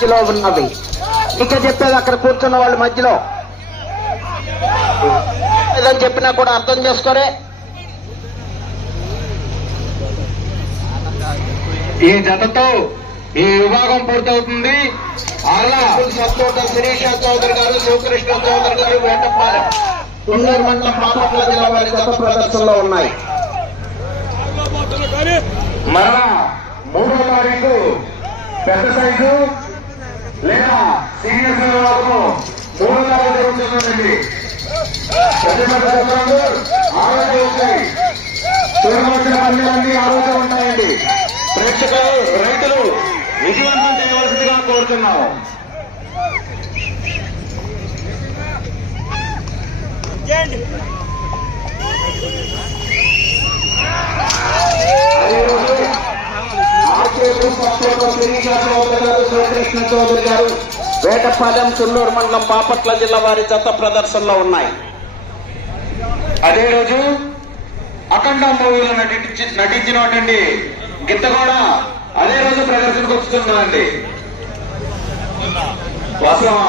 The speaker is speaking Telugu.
మధ్యలో ఉన్నవి. ఇక చెప్పేది అక్కడ కూర్చున్న వాళ్ళ మధ్యలో ఏదని చెప్పినా కూడా అర్థం చేసుకొని ఈ జతతో ఈ విభాగం పూర్తవుతుంది. అలా శిరీష చౌదరి గారు, శివకృష్ణ చౌదరి గారు, వేటపాలెం తుళ్ళూరు మండలం బాపట్ల జిల్లా వారి జత ప్రదర్శనలో ఉన్నాయి. మరలా 3వ తారీఖు పెద్ద సైజు లేదా సీనియర్ విభాగము 3వ తారీఖు జరుగుతుందండి. ఆరోగ్యం చూడవలసిన అన్ని ఆరోగ్యం ఉంటాయండి. ప్రేక్షకులు రైతులు విజయవంతం చేయవలసిందిగా కోరుతున్నాము. శివకృష్ణ చౌదరి గారు, వేటపాలెం తుళ్ళూరు మండలం బాపట్ల జిల్లా వారి జత ప్రదర్శనలో ఉన్నాయి. అదే రోజు అఖండ మూవీలో నటించినటువంటి గిత్త కూడా అదే రోజు ప్రదర్శనకు వస్తుందండి. వాస్తవా